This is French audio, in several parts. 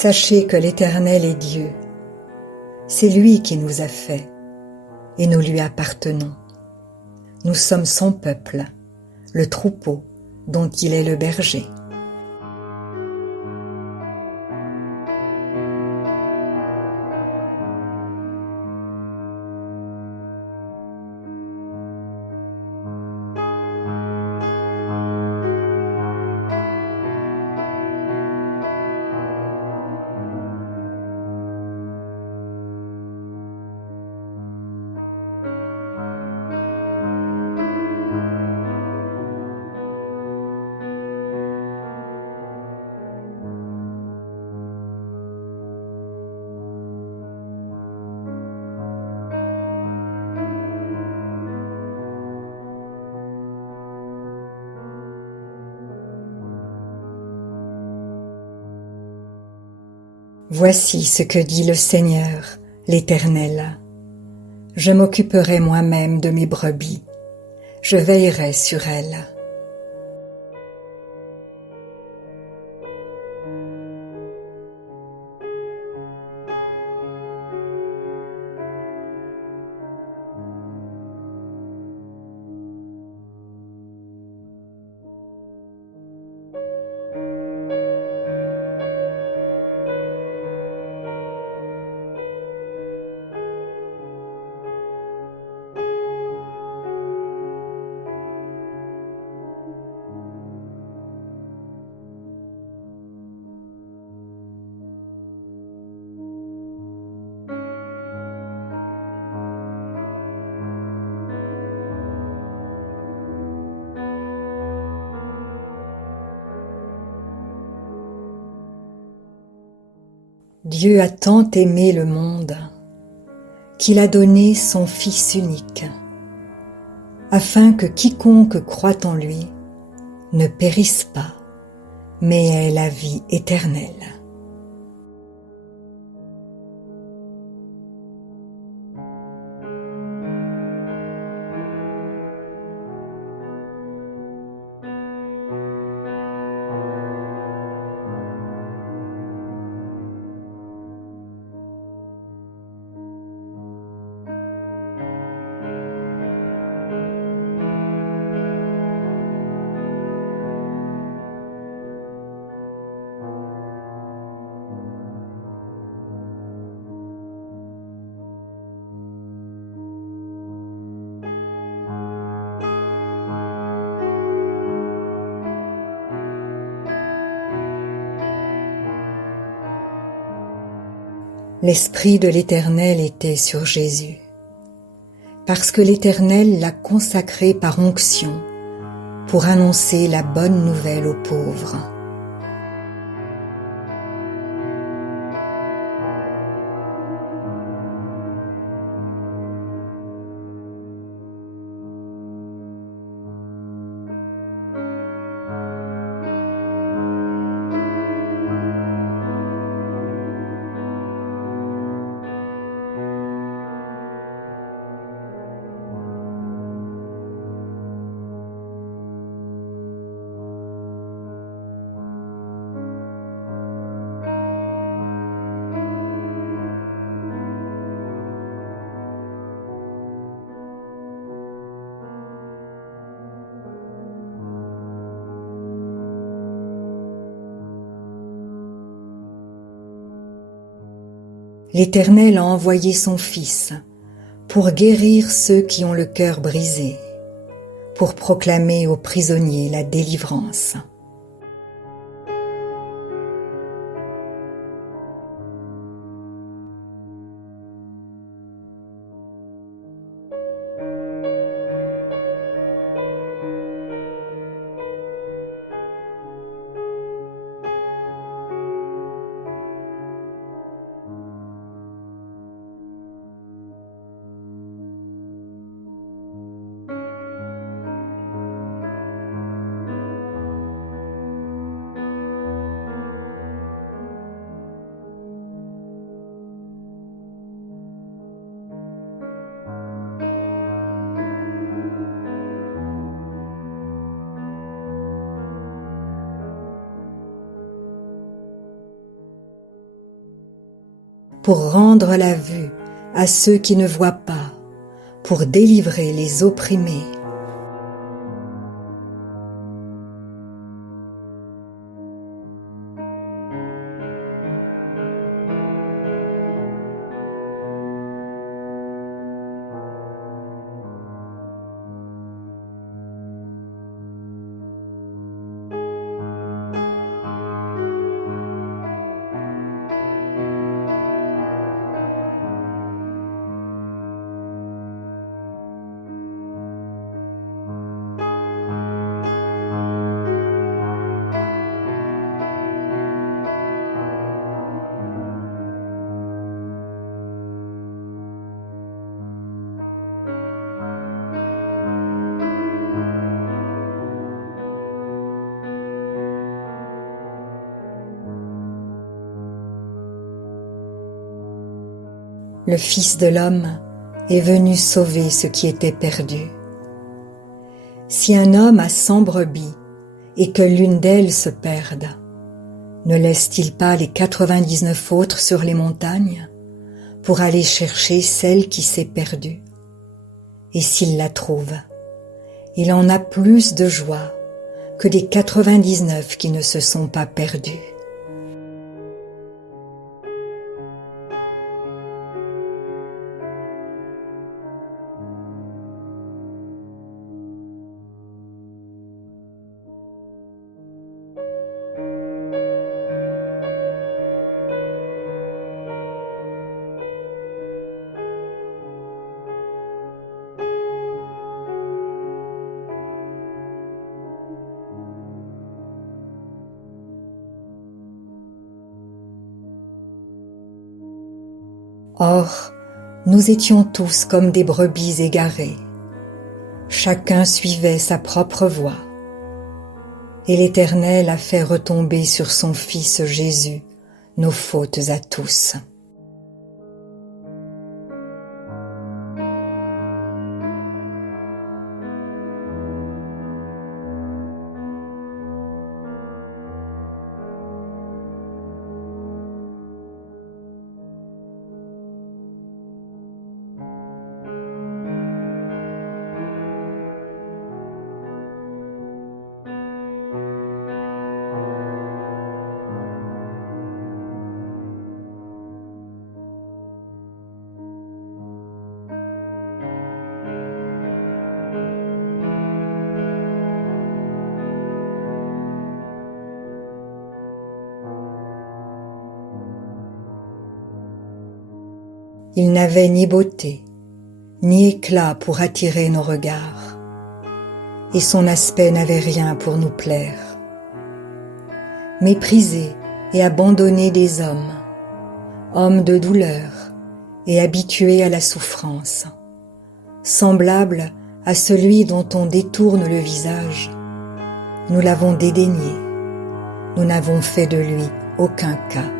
Sachez que l'Éternel est Dieu. C'est lui qui nous a fait, et nous lui appartenons. Nous sommes son peuple, le troupeau dont il est le berger. Voici ce que dit le Seigneur, l'Éternel. Je m'occuperai moi-même de mes brebis, je veillerai sur elles. Dieu a tant aimé le monde qu'il a donné son Fils unique, afin que quiconque croit en lui ne périsse pas, mais ait la vie éternelle. L'Esprit de l'Éternel était sur Jésus, parce que l'Éternel l'a consacré par onction pour annoncer la bonne nouvelle aux pauvres. L'Éternel a envoyé son Fils pour guérir ceux qui ont le cœur brisé, pour proclamer aux prisonniers la délivrance. pour rendre la vue à ceux qui ne voient pas, pour délivrer les opprimés. Le Fils de l'homme est venu sauver ce qui était perdu. Si un homme a 100 brebis et que l'une d'elles se perde, ne laisse-t-il pas les 99 autres sur les montagnes pour aller chercher celle qui s'est perdue? Et s'il la trouve, il en a plus de joie que des 99 qui ne se sont pas perdus. Or, nous étions tous comme des brebis égarées. Chacun suivait sa propre voie. Et l'Éternel a fait retomber sur son Fils Jésus nos fautes à tous. Il n'avait ni beauté, ni éclat pour attirer nos regards, et son aspect n'avait rien pour nous plaire. Méprisé et abandonné des hommes, homme de douleur et habitué à la souffrance, semblable à celui dont on détourne le visage, nous l'avons dédaigné, nous n'avons fait de lui aucun cas.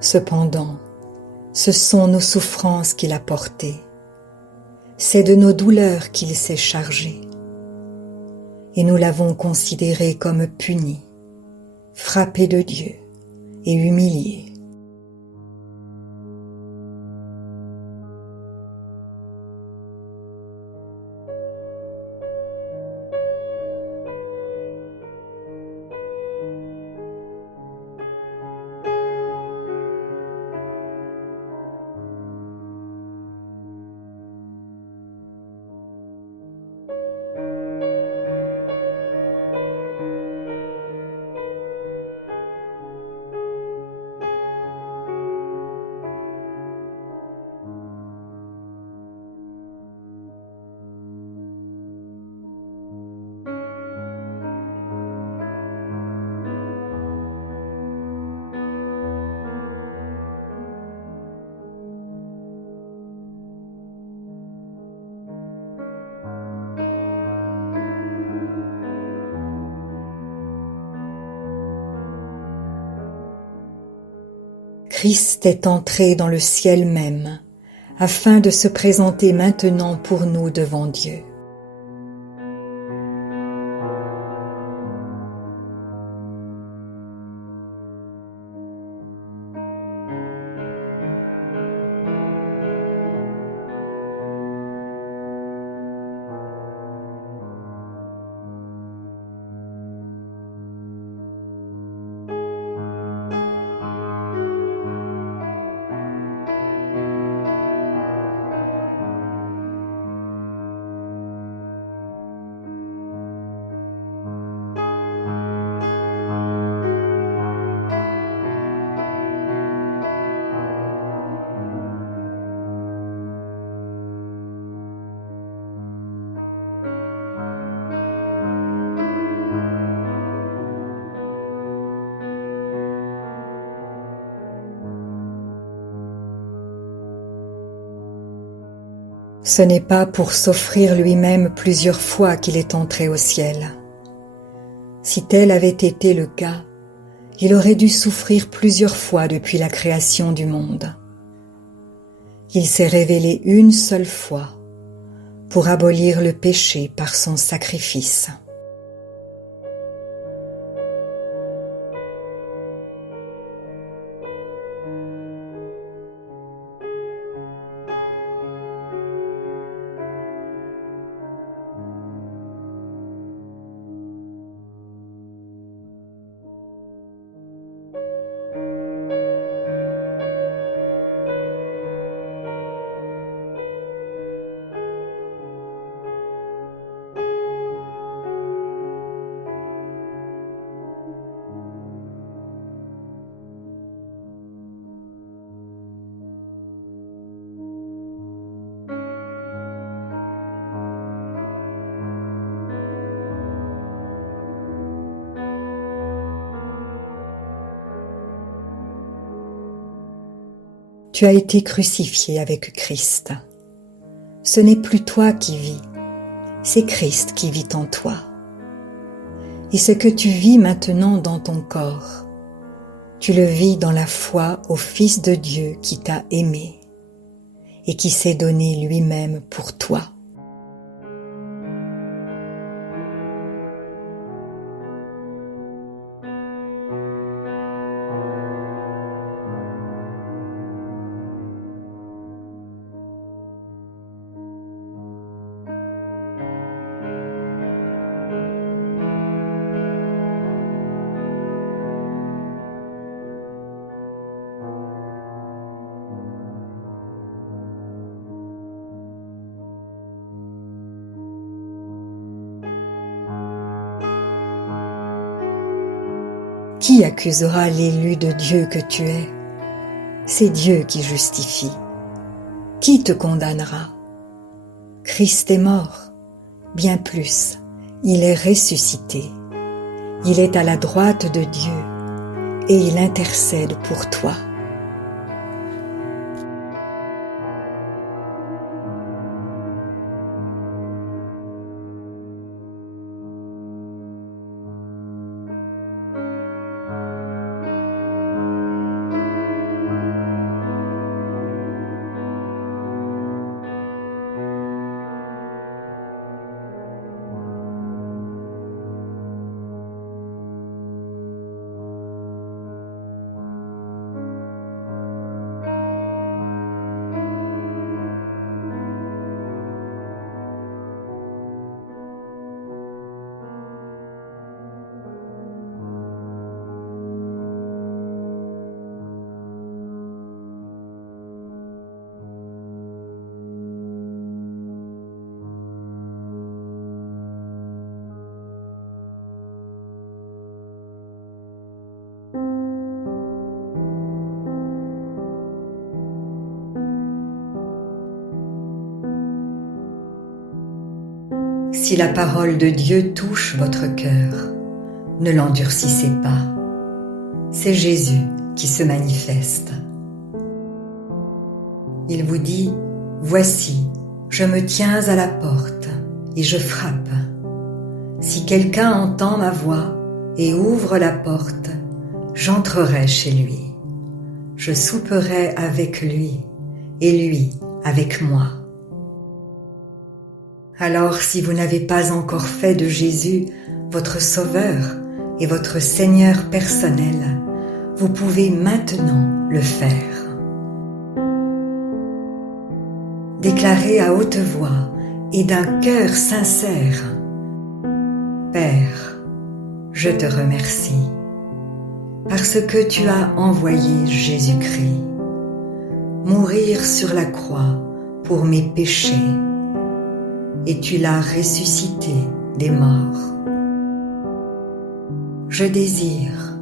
Cependant, ce sont nos souffrances qu'il a portées, c'est de nos douleurs qu'il s'est chargé, et nous l'avons considéré comme puni, frappé de Dieu et humilié. Christ est entré dans le ciel même, afin de se présenter maintenant pour nous devant Dieu. Ce n'est pas pour s'offrir lui-même plusieurs fois qu'il est entré au ciel. Si tel avait été le cas, il aurait dû souffrir plusieurs fois depuis la création du monde. Il s'est révélé une seule fois pour abolir le péché par son sacrifice. Tu as été crucifié avec Christ. Ce n'est plus toi qui vis, c'est Christ qui vit en toi. Et ce que tu vis maintenant dans ton corps, tu le vis dans la foi au Fils de Dieu qui t'a aimé et qui s'est donné lui-même pour toi. Qui accusera l'élu de Dieu que tu es? C'est Dieu qui justifie. Qui te condamnera? Christ est mort, bien plus, il est ressuscité. Il est à la droite de Dieu et il intercède pour toi. Si la parole de Dieu touche votre cœur, ne l'endurcissez pas. C'est Jésus qui se manifeste. Il vous dit, « Voici, je me tiens à la porte et je frappe. Si quelqu'un entend ma voix et ouvre la porte, j'entrerai chez lui. je souperai avec lui et lui avec moi. Alors, si vous n'avez pas encore fait de Jésus votre Sauveur et votre Seigneur personnel, vous pouvez maintenant le faire. Déclarez à haute voix et d'un cœur sincère: Père, je te remercie parce que tu as envoyé Jésus-Christ mourir sur la croix pour mes péchés et tu l'as ressuscité des morts. Je désire,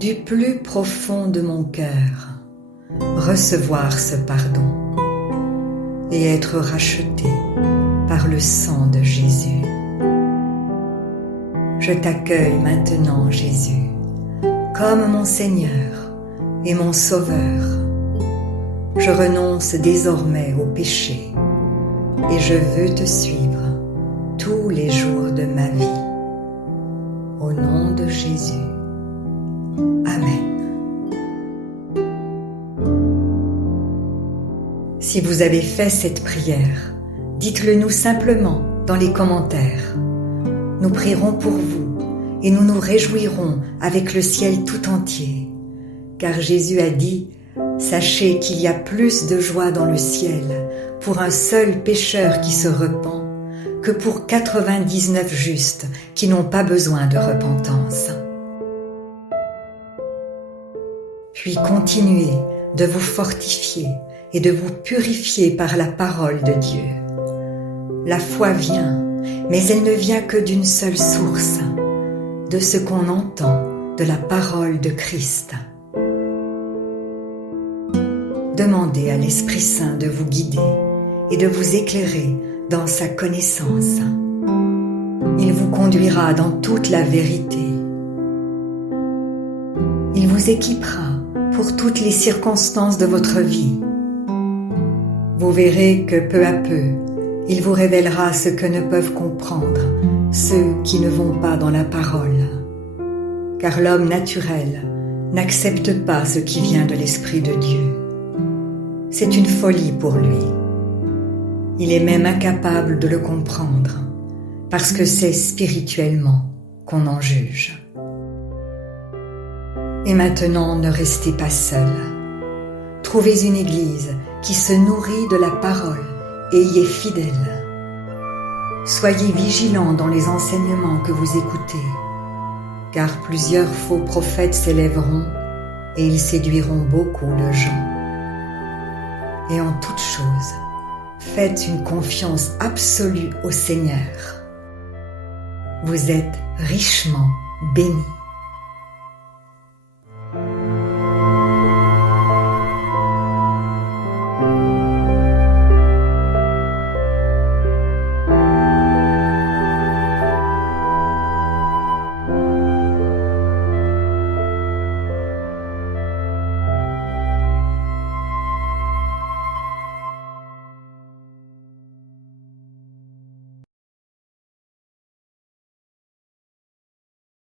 du plus profond de mon cœur, recevoir ce pardon et être racheté par le sang de Jésus. Je t'accueille maintenant, Jésus, comme mon Seigneur et mon Sauveur. Je renonce désormais au péché et je veux te suivre tous les jours de ma vie. Au nom de Jésus. Amen. Si vous avez fait cette prière, dites-le nous simplement dans les commentaires. Nous prierons pour vous et nous nous réjouirons avec le ciel tout entier, car Jésus a dit: sachez qu'il y a plus de joie dans le ciel pour un seul pécheur qui se repent que pour 99 justes qui n'ont pas besoin de repentance. Puis continuez de vous fortifier et de vous purifier par la parole de Dieu. La foi vient, mais elle ne vient que d'une seule source, de ce qu'on entend de la parole de Christ. Demandez à l'Esprit Saint de vous guider et de vous éclairer dans sa connaissance. Il vous conduira dans toute la vérité. Il vous équipera pour toutes les circonstances de votre vie. Vous verrez que peu à peu, il vous révélera ce que ne peuvent comprendre ceux qui ne vont pas dans la parole. Car l'homme naturel n'accepte pas ce qui vient de l'Esprit de Dieu. C'est une folie pour lui. Il est même incapable de le comprendre, parce que c'est spirituellement qu'on en juge. Et maintenant, ne restez pas seul. Trouvez une église qui se nourrit de la parole et y est fidèle. Soyez vigilants dans les enseignements que vous écoutez, car plusieurs faux prophètes s'élèveront et ils séduiront beaucoup de gens. Et en toute chose, faites une confiance absolue au Seigneur. Vous êtes richement bénis.